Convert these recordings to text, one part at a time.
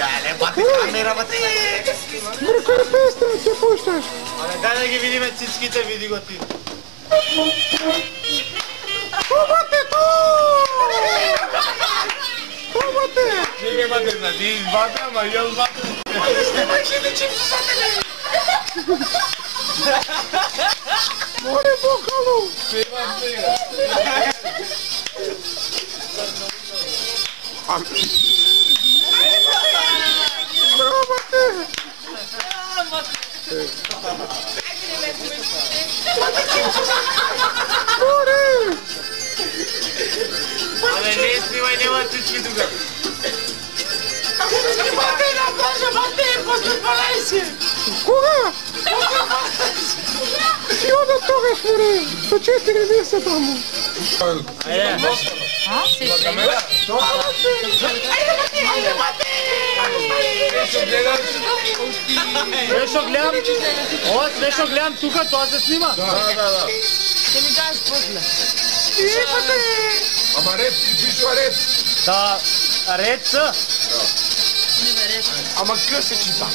Ale bate камера, bate! Бре, кой песня, че пущаш? Але дай да ги видиме цицките, види го ти. Хубате то! Хубате! Чекай, бате, да ти избате, ама и аз бате. Снимай си ли чипси за тебе? Море бокало! Снимам сега. Браво, бате! Море! Але не снимай, нема цицки тука. Снимате на плажа, бате, после 12! Кога? Си ода тогаш, море! До 4 месеца таму! Ајде. Камера? Ајде, бате! Све што гледам, ова све што гледам тука, тоа се снима? Да. Ќе ми дадеш после. Ама ред, пишува ред. Да, ред се? Не бе, ред. Ама къ се чита?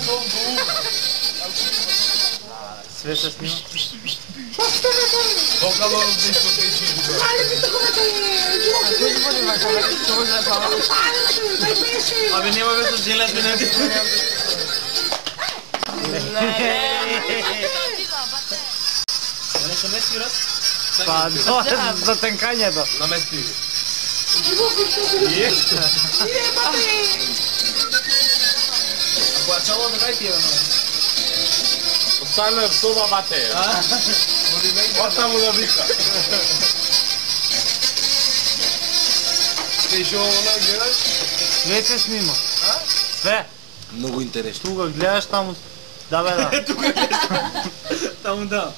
Све се снима. Бокало нещо течи. Абе нема бе со зелен минути. Не се меси раз? Па, тоа е за тенкањето. Намести ги. Ако чало да дај ти едно. Остане в соба, бате. Оттаму да вика. Ти шо оно гледаш? Све се снима. Све. Много интересно. Тука гледаш таму. Да бе да. Тука гледаш. Таму да.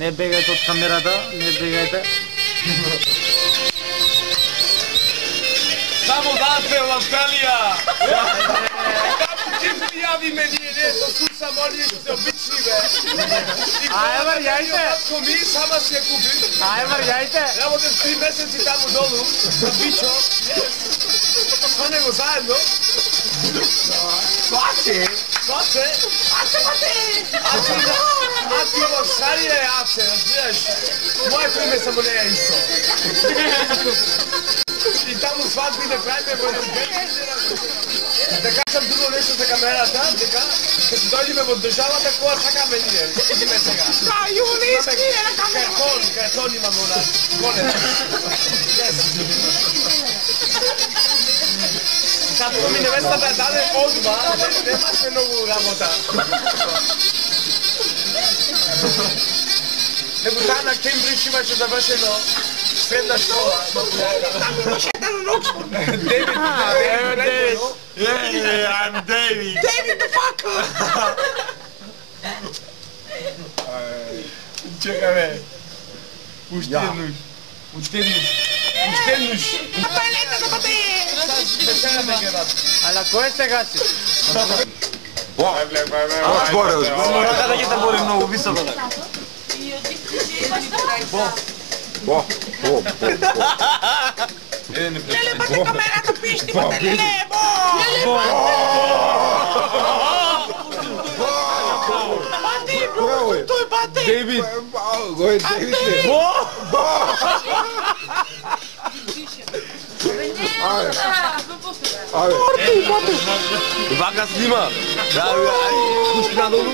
Не бегајте од камерата, не бегајте. Само дате в Австралија. Че пријави ме ние, не, то су само ние што се обични, бе. Ајде варјајте. Коми, сама си ја купим. Ајде варјајте. Работев 3 месеци таму долу, на бичо. Со него заедно. Сваче. Сваче? Аце во Шарија е Аце, разбираш? Моето име само не е исто. И таму свадбите правиме во да кажам друго нешто за камерата, дека ќе се дојдеме во државата која сакаме ние. Идеме сега. Да, јувалиски е на камера! Картон имаме на конец. Како ми невестата ја даде одма, немаше многу работа. Него таа на Кембридж имаше завршено средна школа. Таму имаше еден од Оксфорд! Дейвид. I'm David. Дейвид the fuck! Чекай бе. Уште еднуш. Апелете да бате! Вечерата ќе дадам. Ала кој сега си? Отборе, Мора да ги те боли многу високо. Леле, бате камерата пишти, бате, леле, бо! Бате, тој бате! Дейвид. Кој е Дейвид? Вака снима. Пушти надолу.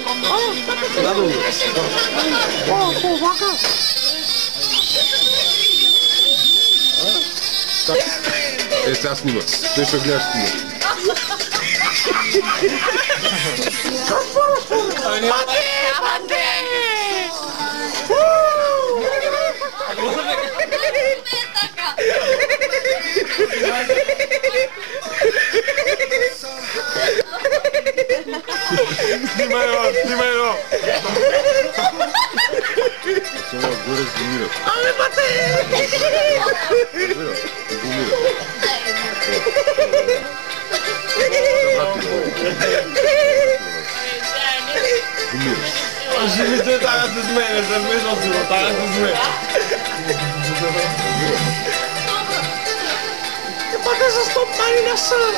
Надолу. Вака! Е, сега снима. Тој што гледаш снима. Бате, бате! Снимај го. Само горе сгумира. Аме, бате! Сгумира. Живите така се смене, се смешно си го, така се смене. Бате, за стоп мани на сън!